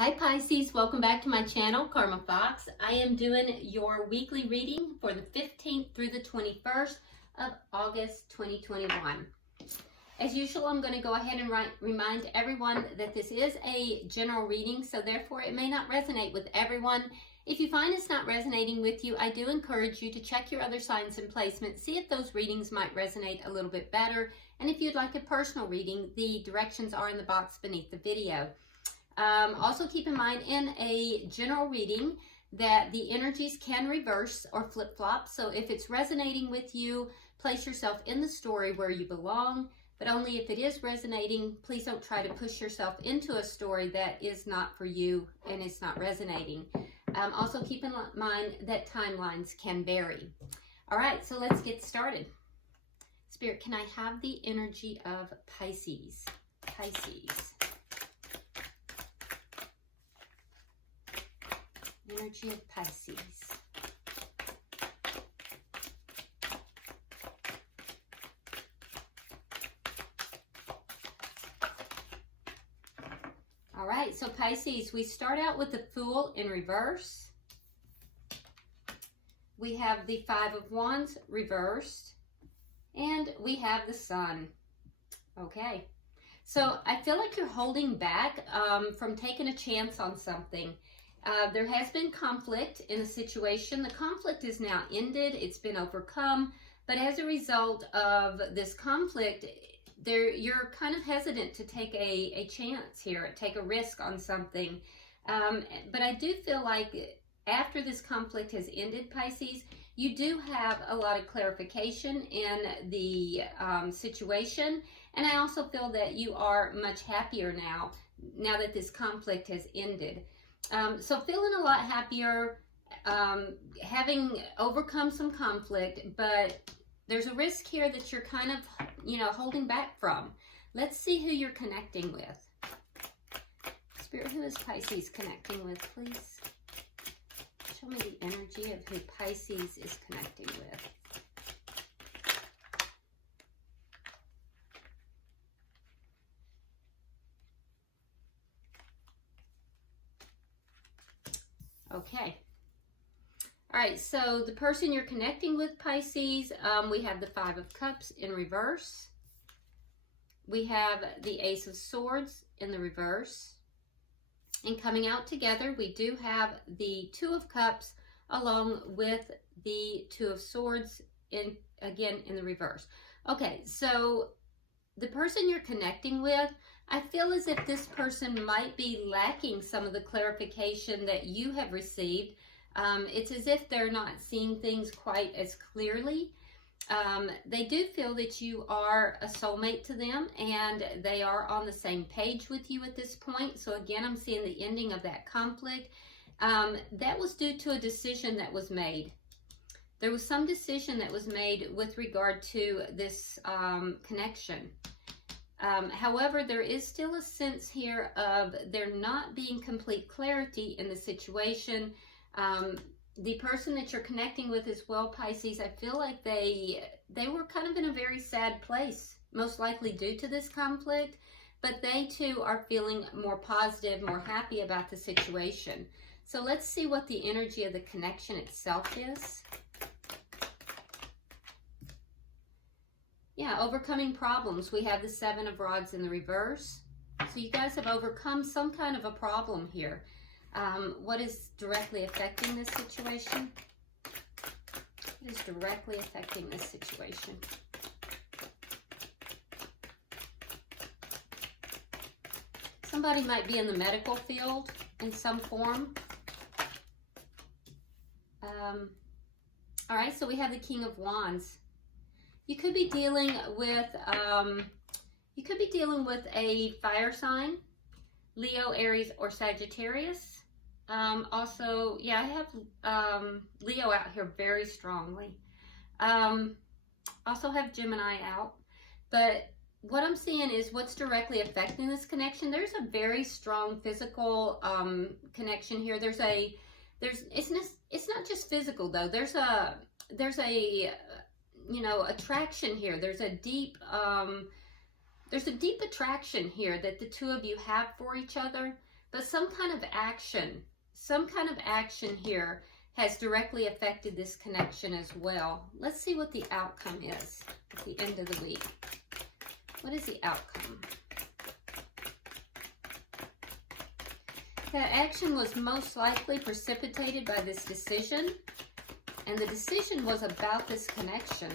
Hi Pisces, welcome back to my channel, Karma Fox. I am doing your weekly reading for the 15th through the 21st of August 2021. As usual, I'm going to go ahead and remind everyone that this is a general reading, so therefore it may not resonate with everyone. If you find it's not resonating with you, I do encourage you to check your other signs and placements, see if those readings might resonate a little bit better. And if you'd like a personal reading, the directions are in the box beneath the video. Also keep in mind in a general reading that the energies can reverse or flip-flop. So if it's resonating with you, place yourself in the story where you belong. But only if it is resonating, please don't try to push yourself into a story that is not for you and it's not resonating. Also keep in mind that timelines can vary. All right, so let's get started. Spirit, can I have the energy of Pisces? Pisces. Energy of Pisces. All right, so Pisces, we start out with the Fool in reverse. We have the Five of Wands reversed, and we have the Sun. Okay, so I feel like you're holding back from taking a chance on something. There has been conflict in the situation. The conflict is now ended. It's been overcome. But as a result of this conflict, you're kind of hesitant to take a chance here, take a risk on something. But I do feel like after this conflict has ended, Pisces, you do have a lot of clarification in the situation. And I also feel that you are much happier now that this conflict has ended. So feeling a lot happier, having overcome some conflict, but there's a risk here that you're kind of, holding back from. Let's see who you're connecting with. Spirit, who is Pisces connecting with, please? Show me the energy of who Pisces is connecting with. Okay. All right, so the person you're connecting with, Pisces, we have the Five of Cups in reverse. We have the Ace of Swords in the reverse. And coming out together, we do have the Two of Cups along with the Two of Swords again in the reverse. Okay, so the person you're connecting with, I feel as if this person might be lacking some of the clarification that you have received. It's as if they're not seeing things quite as clearly. They do feel that you are a soulmate to them and they are on the same page with you at this point. So again, I'm seeing the ending of that conflict. That was due to a decision that was made. There was some decision that was made with regard to this connection. However, there is still a sense here of there not being complete clarity in the situation. The person that you're connecting with as well, Pisces, I feel like they were kind of in a very sad place, most likely due to this conflict, but they too are feeling more positive, more happy about the situation. So let's see what the energy of the connection itself is. Yeah, overcoming problems. We have the Seven of Rods in the reverse. So you guys have overcome some kind of a problem here. What is directly affecting this situation? What is directly affecting this situation? Somebody might be in the medical field in some form. All right, so we have the King of Wands. You could be dealing with a fire sign, Leo, Aries, or Sagittarius. Also, yeah, I have Leo out here very strongly. Also have Gemini out. But what I'm seeing is what's directly affecting this connection. There's a very strong physical connection here. It's not just physical though. There's a attraction here. There's a deep attraction here that the two of you have for each other. but some kind of action here has directly affected this connection as well. Let's see what the outcome is at the end of the week. What is the outcome? That action was most likely precipitated by this decision, and the decision was about this connection.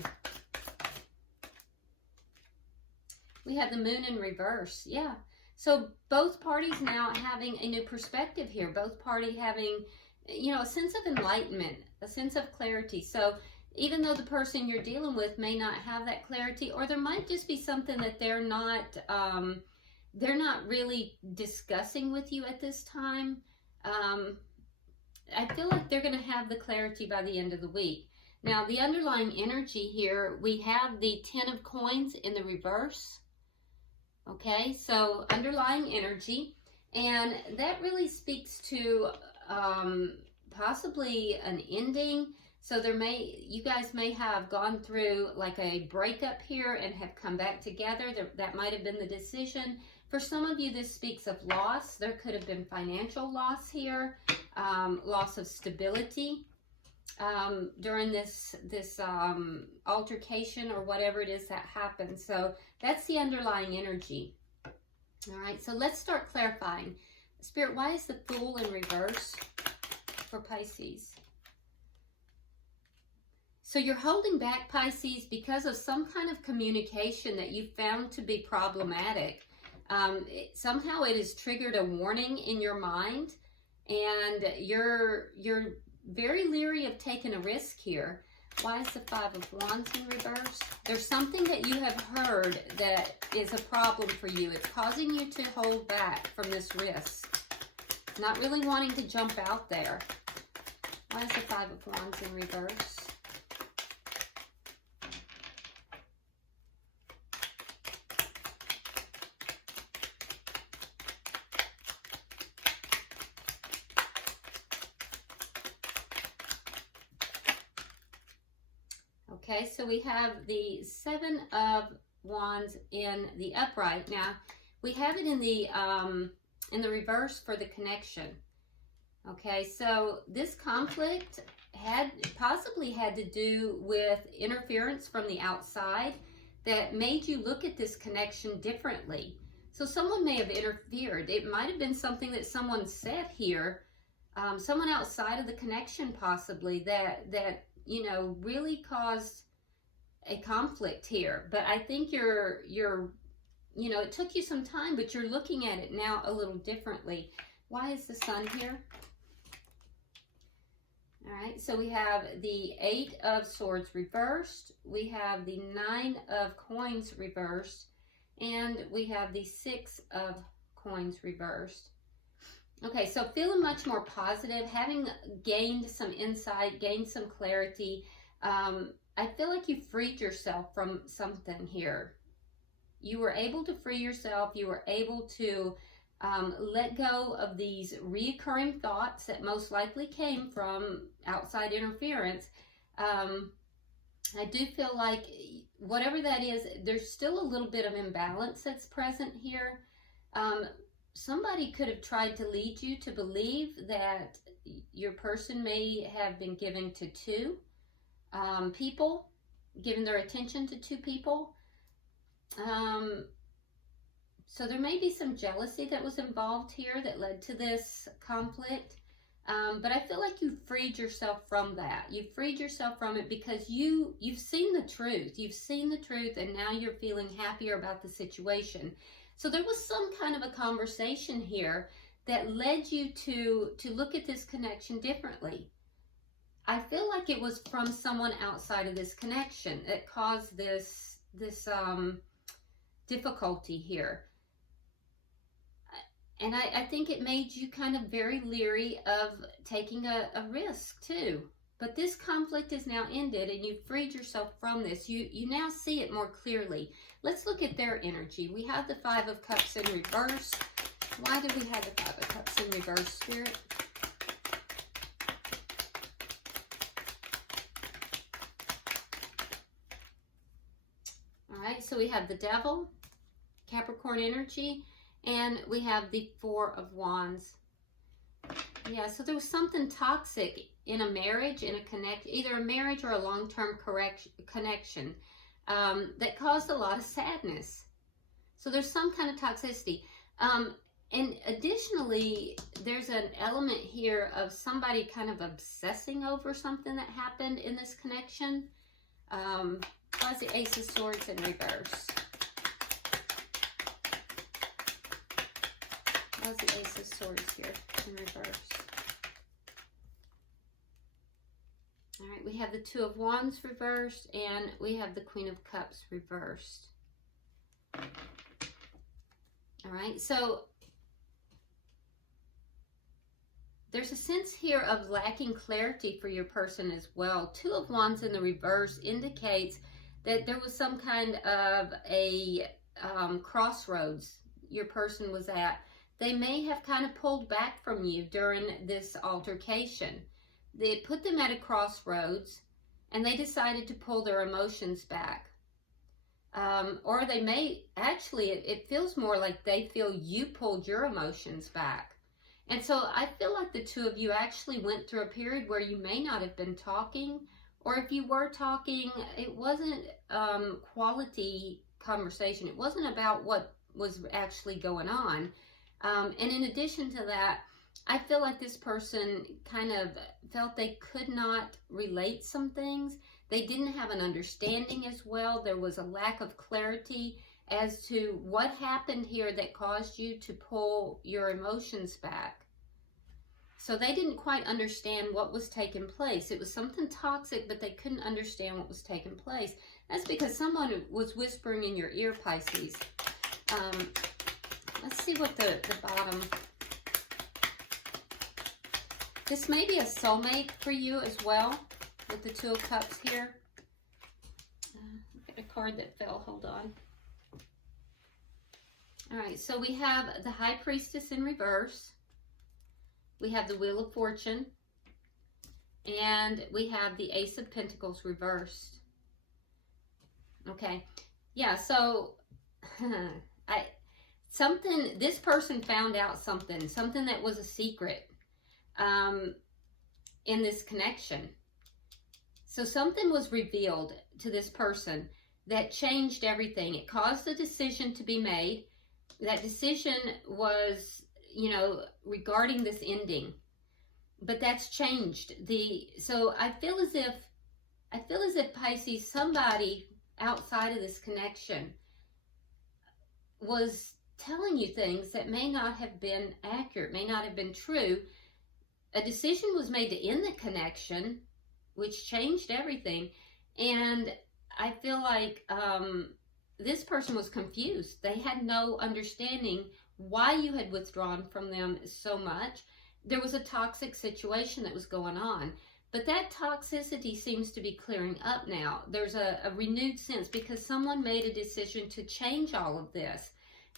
We have the moon in reverse. Yeah. So both parties now having a new perspective here. Both parties having, you know, a sense of enlightenment, a sense of clarity. So even though the person you're dealing with may not have that clarity, or there might just be something that they're not really discussing with you at this time, I feel like they're going to have the clarity by the end of the week. Now, the underlying energy here, we have the 10 of coins in the reverse. Okay, so underlying energy, and that really speaks to possibly an ending. So you guys may have gone through like a breakup here and have come back together. That might have been the decision. For some of you, this speaks of loss. There could have been financial loss here, loss of stability during this altercation or whatever it is that happened. So that's the underlying energy. All right, so let's start clarifying. Spirit, why is the Fool in reverse for Pisces? So you're holding back, Pisces, because of some kind of communication that you found to be problematic. Somehow it has triggered a warning in your mind, and you're very leery of taking a risk here. Why is the Five of Wands in reverse? There's something that you have heard that is a problem for you. It's causing you to hold back from this risk. Not really wanting to jump out there. Why is the Five of Wands in reverse? Okay, so we have the Seven of Wands in the upright. Now, we have it in the reverse for the connection. Okay, so this conflict possibly had to do with interference from the outside that made you look at this connection differently. So someone may have interfered. It might have been something that someone said here, someone outside of the connection possibly, that you know, really caused a conflict here. But I think you're, you know, it took you some time, but you're looking at it now a little differently. Why is the Sun here? All right, so we have the Eight of Swords reversed. We have the Nine of Coins reversed. And we have the Six of Coins reversed. Okay, so feeling much more positive, having gained some insight, gained some clarity. I feel like you freed yourself from something here. You were able to free yourself. You were able to let go of these reoccurring thoughts that most likely came from outside interference. I do feel like whatever that is, there's still a little bit of imbalance that's present here. Somebody could have tried to lead you to believe that your person may have been giving to two people, giving their attention to two people. So there may be some jealousy that was involved here that led to this conflict. But I feel like you freed yourself from that. You freed yourself from it because you've seen the truth. You've seen the truth, and now you're feeling happier about the situation. So there was some kind of a conversation here that led you to look at this connection differently. I feel like it was from someone outside of this connection that caused this difficulty here. And I think it made you kind of very leery of taking a risk too. But this conflict is now ended, and you freed yourself from this. You now see it more clearly. Let's look at their energy. We have the Five of Cups in reverse. Why do we have the Five of Cups in reverse, Spirit? All right, so we have the Devil, Capricorn energy, And we have the Four of Wands. Yeah, so there was something toxic in a marriage, in a either a marriage or a long-term connection that caused a lot of sadness. So there's some kind of toxicity. And additionally, there's an element here of somebody kind of obsessing over something that happened in this connection. Why is the Ace of Swords in reverse? Why is the Ace of Swords here in reverse? All right, we have the Two of Wands reversed, and we have the Queen of Cups reversed. All right, so there's a sense here of lacking clarity for your person as well. Two of Wands in the reverse indicates that there was some kind of a crossroads your person was at. They may have kind of pulled back from you during this altercation. It put them at a crossroads, and they decided to pull their emotions back. Or they may, actually, it feels more like they feel you pulled your emotions back. And so I feel like the two of you actually went through a period where you may not have been talking, or if you were talking, it wasn't quality conversation. It wasn't about what was actually going on. And in addition to that, I feel like this person kind of felt they could not relate some things. They didn't have an understanding as well. There was a lack of clarity as to what happened here that caused you to pull your emotions back. So they didn't quite understand what was taking place. It was something toxic, but they couldn't understand what was taking place. That's because someone was whispering in your ear, Pisces. Let's see what the bottom. This may be a soulmate for you as well, with the Two of Cups here. Get a card that fell, hold on. All right, so we have the High Priestess in reverse. We have the Wheel of Fortune. And we have the Ace of Pentacles reversed. Okay, yeah, so this person found out something that was a secret in this connection. So something was revealed to this person that changed everything. It caused a decision to be made. That decision was, regarding this ending, but that's changed. So I feel as if Pisces, somebody outside of this connection was telling you things that may not have been accurate, may not have been true. A decision was made to end the connection, which changed everything. And I feel like this person was confused. They had no understanding why you had withdrawn from them so much. There was a toxic situation that was going on. But that toxicity seems to be clearing up now. There's a renewed sense because someone made a decision to change all of this.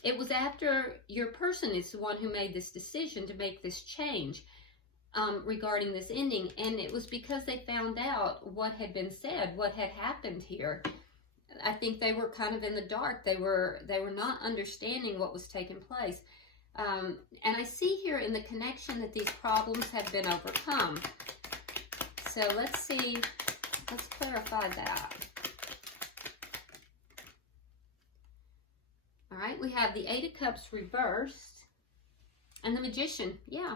It was after your person is the one who made this decision to make this change regarding this ending. And it was because they found out what had been said, what had happened here. I think they were kind of in the dark. They were not understanding what was taking place. And I see here in the connection that these problems have been overcome. So let's see, let's clarify that. All right, we have the Eight of Cups reversed and the Magician, yeah.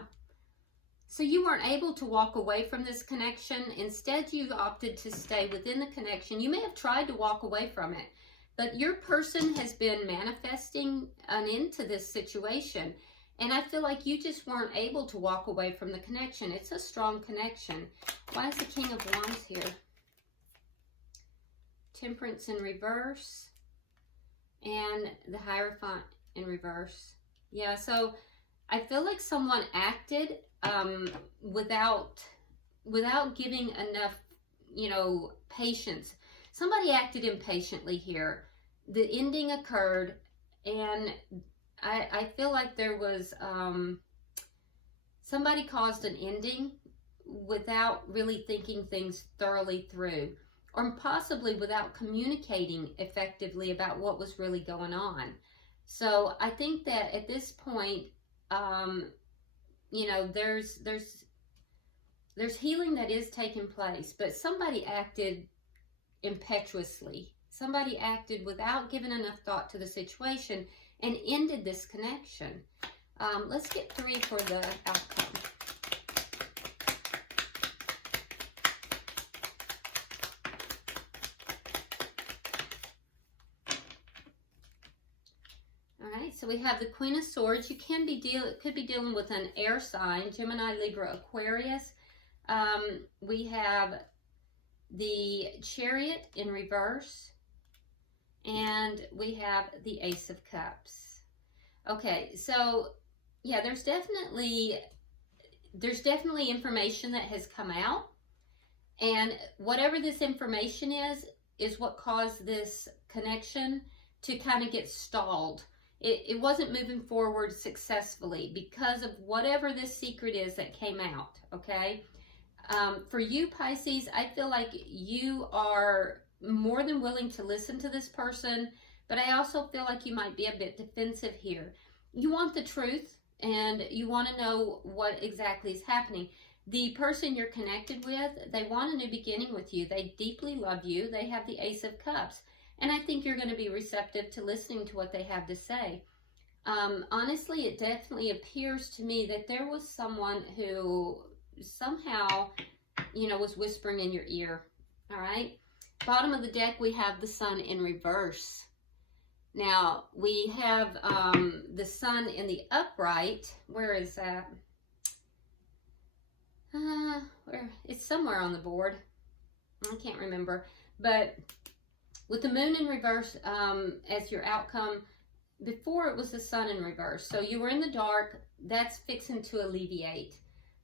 So you weren't able to walk away from this connection. Instead, you opted to stay within the connection. You may have tried to walk away from it, but your person has been manifesting an end to this situation. And I feel like you just weren't able to walk away from the connection. It's a strong connection. Why is the King of Wands here? Temperance in reverse. And the Hierophant in reverse. Yeah, so I feel like someone acted without giving enough, patience. Somebody acted impatiently here. The ending occurred, and I feel like there was somebody caused an ending without really thinking things thoroughly through, or possibly without communicating effectively about what was really going on. So I think that at this point, you know, there's healing that is taking place, but somebody acted impetuously. Somebody acted without giving enough thought to the situation and ended this connection. Let's get 3 for the outcome. So we have the Queen of Swords. You could be dealing with an air sign, Gemini, Libra, Aquarius. We have the Chariot in reverse, and we have the Ace of Cups. Okay, so yeah, there's definitely information that has come out, and whatever this information is what caused this connection to kind of get stalled. It wasn't moving forward successfully because of whatever this secret is that came out, okay? For you, Pisces, I feel like you are more than willing to listen to this person, but I also feel like you might be a bit defensive here. You want the truth, and you want to know what exactly is happening. The person you're connected with, they want a new beginning with you. They deeply love you. They have the Ace of Cups. And I think you're going to be receptive to listening to what they have to say. Honestly, it definitely appears to me that there was someone who somehow, you know, was whispering in your ear. All right. Bottom of the deck, we have the Sun in reverse. Now, we have the Sun in the upright. Where is that? It's somewhere on the board. I can't remember. But with the Moon in reverse as your outcome, before it was the Sun in reverse. So you were in the dark. That's fixing to alleviate.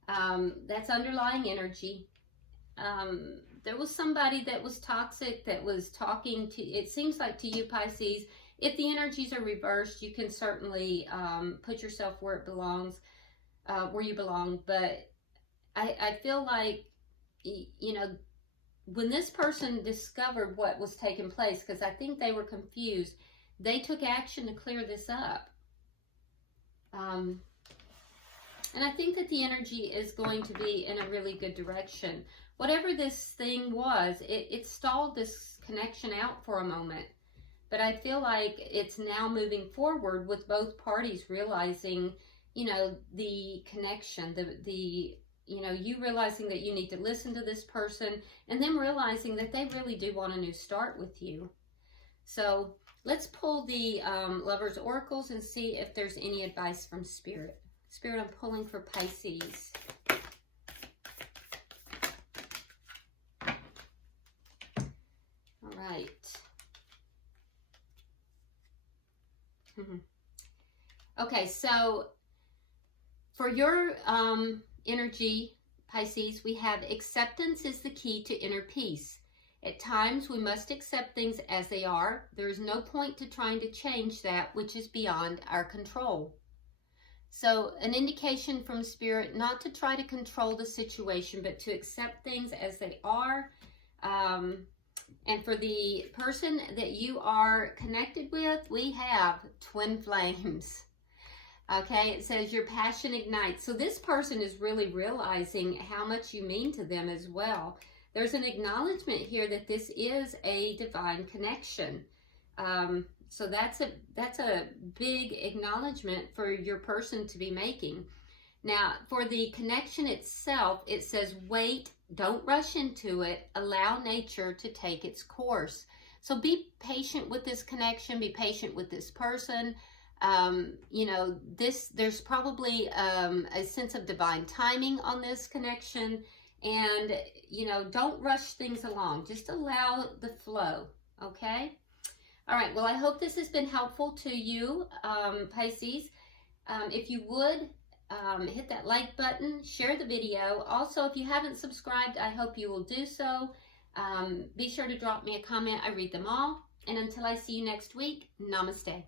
That's underlying energy. There was somebody that was toxic that was talking to, it seems like to you, Pisces, if the energies are reversed, you can certainly put yourself where it belongs, where you belong. But I feel like, you know, when this person discovered what was taking place, because I think they were confused, they took action to clear this up. And I think that the energy is going to be in a really good direction. Whatever this thing was, it stalled this connection out for a moment. But I feel like it's now moving forward with both parties realizing, you know, the connection, you know, you realizing that you need to listen to this person, and them realizing that they really do want a new start with you. So let's pull the Lovers Oracles and see if there's any advice from Spirit. Spirit, I'm pulling for Pisces. All right. Okay, so for your energy, Pisces, we have acceptance is the key to inner peace. At times, we must accept things as they are. There is no point to trying to change that which is beyond our control. So an indication from Spirit not to try to control the situation, but to accept things as they are. And for the person that you are connected with, we have twin flames. Okay, it says your passion ignites. So this person is really realizing how much you mean to them as well. There's an acknowledgement here that this is a divine connection. So that's a big acknowledgement for your person to be making. Now, for the connection itself, it says wait, don't rush into it, allow nature to take its course. So be patient with this connection, be patient with this person. You know, there's probably a sense of divine timing on this connection, and, you know, don't rush things along. Just allow the flow, okay? All right, well, I hope this has been helpful to you, Pisces. If you would, hit that like button, share the video. Also, if you haven't subscribed, I hope you will do so. Be sure to drop me a comment. I read them all. And until I see you next week, namaste.